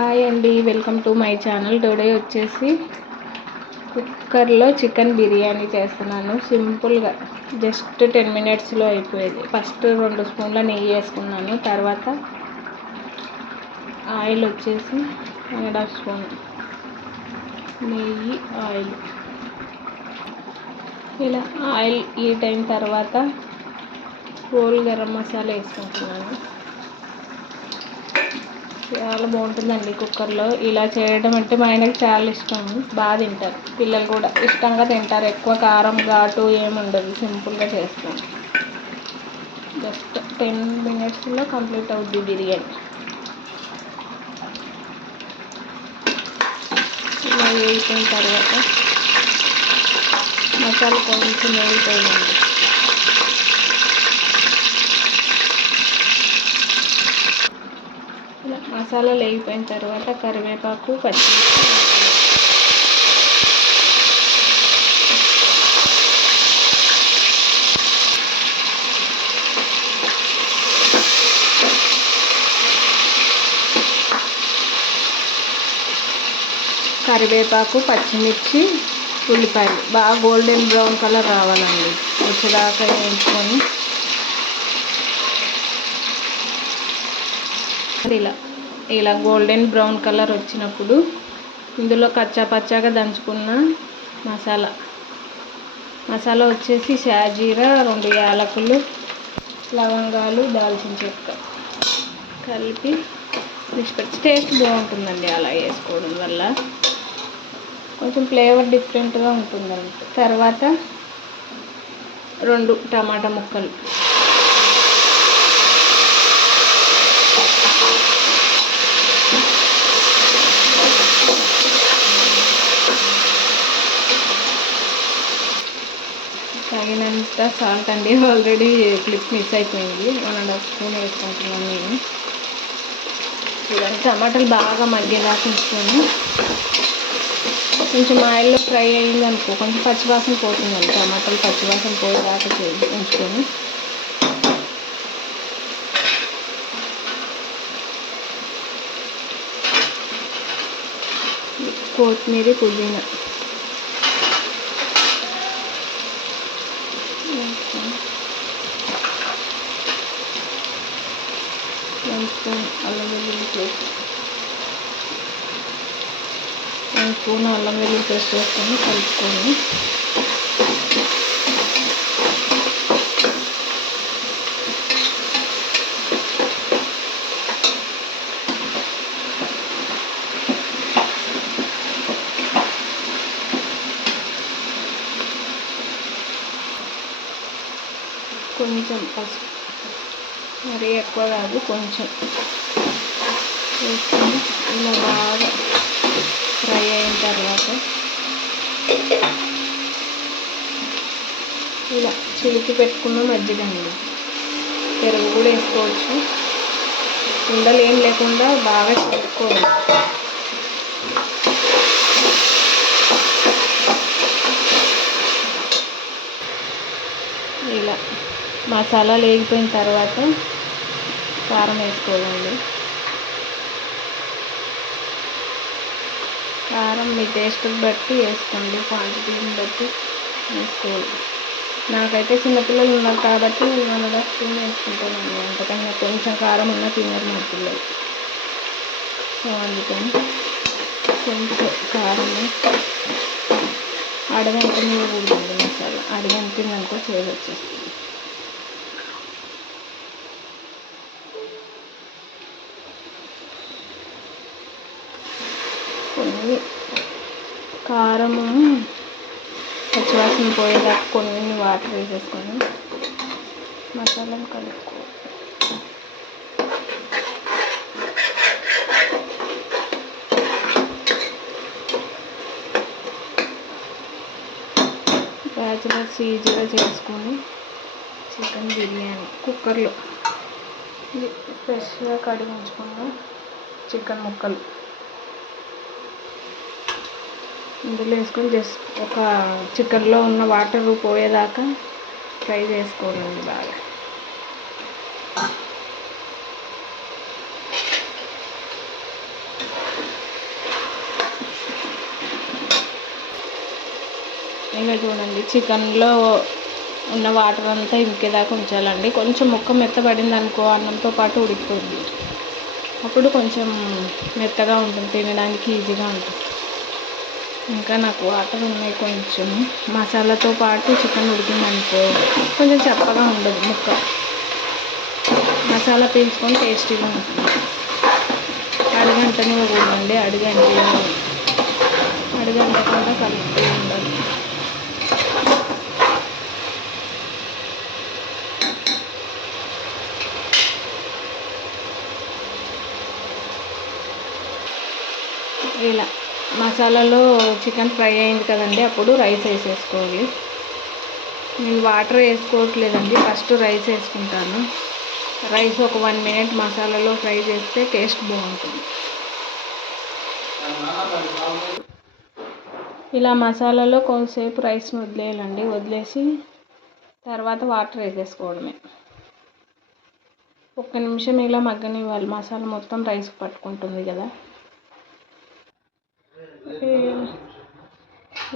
Hi అండి, welcome to my channel. Today వచ్చేసి కుక్కర్లో చికెన్ బిర్యానీ చేస్తున్నాను. సింపుల్గా జస్ట్ 10 మినిట్స్లో అయిపోయేది. ఫస్ట్ 2 స్పూన్ల నెయ్యి వేసుకున్నాను. తర్వాత ఆయిల్ వచ్చేసి 1.5 స్పూన్ నెయ్యి, ఆయిల్. ఇలా ఆయిల్ హీట్ అయిన తర్వాత హోల్ గరం మసాలా వేసుకుంటున్నాను. చాలా బాగుంటుందండి కుక్కర్లో ఇలా చేయడం. అంటే మా ఆయనకి చాలా ఇష్టం, బాగా తింటారు. పిల్లలు కూడా ఇష్టంగా తింటారు. ఎక్కువ కారం ఘాటు ఏముండదు, సింపుల్గా చేస్తాం. జస్ట్ 10 మినిట్స్లో కంప్లీట్ అవుద్ది బిర్యానీ. ఇలా వేగిపోయిన తర్వాత మసాలా కొంచెం వేగిపోయిందండి. ఇలా మసాలా వేగిపోయిన తర్వాత కరివేపాకు, పచ్చిమిర్చి, ఉల్లిపాయలు బాగా గోల్డెన్ బ్రౌన్ కలర్ రావాలండి. వచ్చేదాకా వేయించుకొని ఇలా గోల్డెన్ బ్రౌన్ కలర్ వచ్చినప్పుడు ఇందులో కచ్చాపచ్చాగా దంచుకున్న మసాలా వచ్చేసి షాజీరా, 2 యాలకులు, లవంగాలు, దాల్చిన చెక్క కలిపి టేస్ట్ బాగుంటుందండి. అలా వేసుకోవడం వల్ల కొంచెం ఫ్లేవర్ డిఫరెంట్గా ఉంటుందండి. తర్వాత 2 టమాటా ముక్కలు, తగినంత సాల్ట్ అండి. ఆల్రెడీ క్లిప్ మిస్ అయిపోయింది. 1.5 స్పూన్ వేసుకుంటున్నాను నేను. ఇవన్నీ టమాటాలు బాగా మగ్గేదాకా ఉంచుకొని కొంచెం ఆయిల్లో ఫ్రై అయింది అనుకో, కొంచెం పచ్చివాసన పోతుందండి. టమాటాలు పచ్చివాసన పోయేదాకా ఉంచుకొని కొత్తిమీర, పుదీనా అల్లం వెల్లుల్లి పేస్ట్ వేసుకొని కలుపుకొని కొంచెం పసుపు, మరీ ఎక్కువ కాదు, కొంచెం వేసుకొని ఇలా బాగా ఫ్రై అయిన తర్వాత ఇలా చిలికి పెట్టుకున్న మజ్జిగ అండి. పెరుగు కూడా వేసుకోవచ్చు. ఉండలు ఏం లేకుండా బాగా చిలుక్కోవాలి. ఇలా మసాలా వేగిపోయిన తర్వాత కారం వేసుకోవాలండి. కారం మీ టేస్ట్కి బట్టి వేసుకోండి, క్వాంటిటీని బట్టి వేసుకోవాలి. నాకైతే చిన్నపిల్లలు ఉన్నారు కాబట్టి నేను 1.5 స్పూన్ వేసుకుంటానండి. అంతకన్నా కొంచెం కారం ఉన్న తినరు మా పిల్లలు. సో అందుకని కొంచెం కారం అడగంటకూడదండి. మసాలా అడగంటిందనుకో చేదు వచ్చేస్తుంది. కొన్ని కారము పచ్చివాసన పోయేదాకా కొన్ని వాటర్ వేసేసుకొని మసాలాను కలుపుకో. బ్యాచిలర్స్ ఈజీగా చేసుకొని చికెన్ బిర్యానీ కుక్కర్లో ఫ్రెష్గా కడిగి ఉంచుకున్న చికెన్ ముక్కలు ఇందులో వేసుకొని జస్ట్ ఒక చికెన్లో ఉన్న వాటర్ పోయేదాకా ఫ్రై చేసుకోవాలండి బాగా. ఇలా చూడండి, చికెన్లో ఉన్న వాటర్ అంతా ఇంకేదాకా ఉంచాలండి. కొంచెం ముక్క మెత్తబడింది అనుకో అన్నంతో పాటు ఉడికిపోయింది. అప్పుడు కొంచెం మెత్తగా ఉంటుంది, తినడానికి ఈజీగా ఉంటుంది. ఇంకా నాకు వాటర్ ఉన్నాయి కొంచెం. మసాలాతో పాటు చికెన్ ఉడికిందనుకో కొంచెం చప్పగా ఉండదు ముక్క, మసాలా పీల్చుకొని టేస్టీగా ఉంటుంది. అడుగంటనే కూడండి, అడుగంటకుండా కలుపుతూ ఉండాలి. ఇలా మసాలాలో చికెన్ ఫ్రై అయింది కదండి, అప్పుడు రైస్ వేసేసుకోవాలి. నేను వాటర్ వేసుకోవట్లేదండి, ఫస్ట్ రైస్ వేసుకుంటాను. రైస్ ఒక 1 minute మసాలాలో ఫ్రై చేస్తే టేస్ట్ బాగుంటుంది. ఇలా మసాలాలో కొంతసేపు రైస్ని వదిలేయాలండి. వదిలేసి తర్వాత వాటర్ వేసేసుకోవడమే. 1 నిమిషం ఇలా మగ్గనివ్వాలి, మసాలా మొత్తం రైస్ పట్టుకుంటుంది కదా.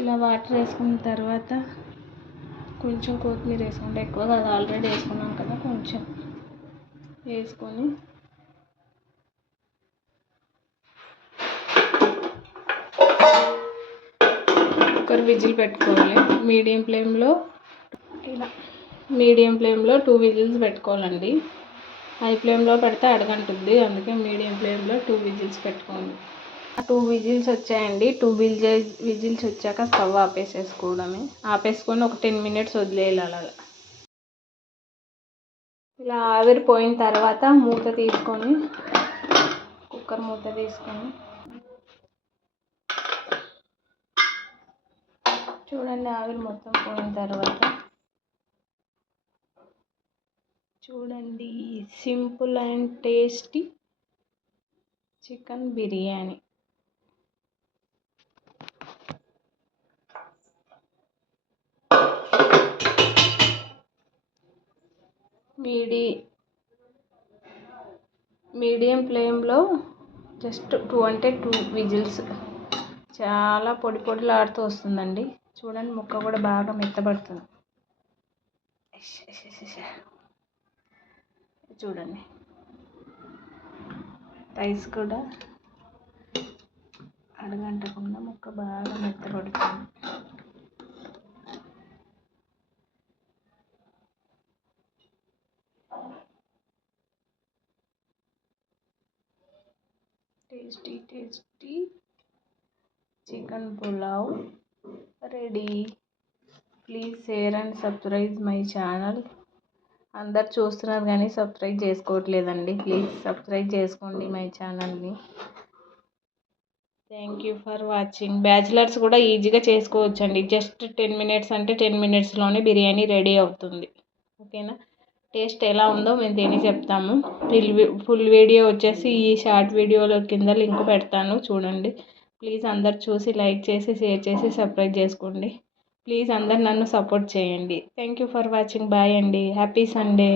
ఇలా వాటర్ వేసుకున్న తర్వాత కొంచెం కొత్తిమీర వేసుకోండి, ఎక్కువ కాదు, ఆల్రెడీ వేసుకున్నాం కదా. కొంచెం వేసుకొని కుక్కర్ విజిల్ పెట్టుకోవాలి. మీడియం ఫ్లేమ్లో 2 విజిల్స్ పెట్టుకోవాలండి. హై ఫ్లేమ్లో పెడితే అడగంటుంది, అందుకే మీడియం ఫ్లేమ్లో 2 విజిల్స్ పెట్టుకోండి. 2 విజిల్స్ వచ్చాయండి. 2 విజిల్స్ వచ్చాక స్టవ్ ఆపేసేసుకోవడమే. ఆపేసుకొని ఒక 10 minutes వదిలేయాలి అలాగా. ఇలా ఆవిరి పోయిన తర్వాత మూత తీసుకొని, కుక్కర్ మూత తీసుకొని చూడండి, ఆవిరి మొత్తం పోయిన తర్వాత చూడండి, simple and tasty chicken biryani. Medium ఫ్లేమ్లో జస్ట్ 2 విజిల్స్, చాలా పొడిలాడుతూ వస్తుందండి. చూడండి, ముక్క కూడా బాగా మెత్తబడుతుంది. చూడండి, రైస్ కూడా అడగంటకుండా ముక్క బాగా మెత్తబడుతుంది. Tasty chicken pulao ready. Please share and subscribe my channel. అందరు చూస్తున్నారు కానీ సబ్స్క్రైబ్ చేసుకోవట్లేదండి. ప్లీజ్ సబ్స్క్రైబ్ చేసుకోండి మై ఛానల్ని. Thank you for watching. Bachelors కూడా ఈజీగా చేసుకోవచ్చండి. జస్ట్ 10 minutes అంటే 10 minutesలోనే బిర్యానీ రెడీ అవుతుంది. ఓకేనా? టేస్ట్ ఎలా ఉందో మేము తిని చెప్తాము. ఫుల్ వీడియో వచ్చేసి ఈ షార్ట్ వీడియోలో కింద లింక్ పెడతాను, చూడండి. ప్లీజ్ అందరు చూసి లైక్ చేసి షేర్ చేసి సబ్స్క్రైబ్ చేసుకోండి. ప్లీజ్ అందరు నన్ను సపోర్ట్ చేయండి. Thank you for watching. Bye అండి. Happy Sunday.